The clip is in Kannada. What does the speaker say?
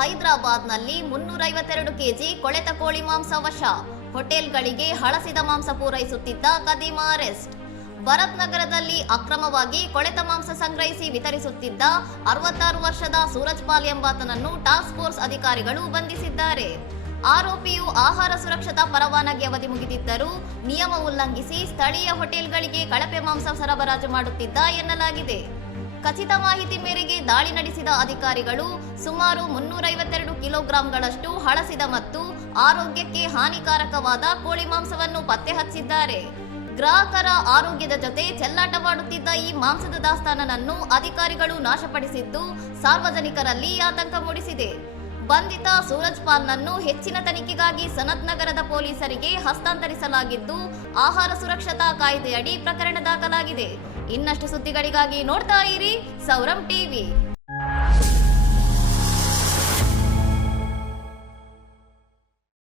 ಹೈದರಾಬಾದ್ನಲ್ಲಿ 352 ಕೆಜಿ ಕೊಳೆತ ಕೋಳಿ ಮಾಂಸ ವಶ. ಹೋಟೆಲ್ಗಳಿಗೆ ಹಳಸಿದ ಮಾಂಸ ಪೂರೈಸುತ್ತಿದ್ದ ಖದೀಮ ಅರೆಸ್ಟ್. ಭರತ್ ನಗರದಲ್ಲಿ ಅಕ್ರಮವಾಗಿ ಕೊಳೆತ ಮಾಂಸ ಸಂಗ್ರಹಿಸಿ ವಿತರಿಸುತ್ತಿದ್ದ 66 ವರ್ಷದ ಸೂರಜ್ ಪಾಲ್ ಎಂಬಾತನನ್ನು ಟಾಸ್ಕ್ ಫೋರ್ಸ್ ಅಧಿಕಾರಿಗಳು ಬಂಧಿಸಿದ್ದಾರೆ. ಆರೋಪಿಯು ಆಹಾರ ಸುರಕ್ಷತಾ ಪರವಾನಗಿ ಅವಧಿ ಮುಗಿದಿದ್ದರೂ ನಿಯಮ ಉಲ್ಲಂಘಿಸಿ ಸ್ಥಳೀಯ ಹೋಟೆಲ್ಗಳಿಗೆ ಕಳಪೆ ಮಾಂಸ ಸರಬರಾಜು ಮಾಡುತ್ತಿದ್ದ ಎನ್ನಲಾಗಿದೆ. ಖಚಿತ ಮಾಹಿತಿ ಮೇರೆಗೆ ದಾಳಿ ನಡೆಸಿದ ಅಧಿಕಾರಿಗಳು ಸುಮಾರು 352 ಕಿಲೋಗ್ರಾಂಗಳಷ್ಟು ಹಳಸಿದ ಮತ್ತು ಆರೋಗ್ಯಕ್ಕೆ ಹಾನಿಕಾರಕವಾದ ಕೋಳಿ ಮಾಂಸವನ್ನು ಪತ್ತೆ ಹಚ್ಚಿದ್ದಾರೆ. ಗ್ರಾಹಕರ ಆರೋಗ್ಯದ ಜೊತೆ ಚೆಲ್ಲಾಟವಾಡುತ್ತಿದ್ದ ಈ ಮಾಂಸದ ದಾಸ್ತಾನನ್ನು ಅಧಿಕಾರಿಗಳು ನಾಶಪಡಿಸಿದ್ದು ಸಾರ್ವಜನಿಕರಲ್ಲಿ ಆತಂಕ ಮೂಡಿಸಿದೆ. ಬಂಧಿತ ಸೂರಜ್ ಪಾಲ್ನನ್ನು ಹೆಚ್ಚಿನ ತನಿಖೆಗಾಗಿ ಸನತ್ ನಗರದ ಪೊಲೀಸರಿಗೆ ಹಸ್ತಾಂತರಿಸಲಾಗಿದ್ದು ಆಹಾರ ಸುರಕ್ಷತಾ ಕಾಯ್ದೆಯಡಿ ಪ್ರಕರಣ ದಾಖಲಾಗಿದೆ. ಇನ್ನಷ್ಟು ಸುದ್ದಿಗಳಿಗಾಗಿ ನೋಡ್ತಾ ಇರಿ ಸೌರಂ ಟಿವಿ.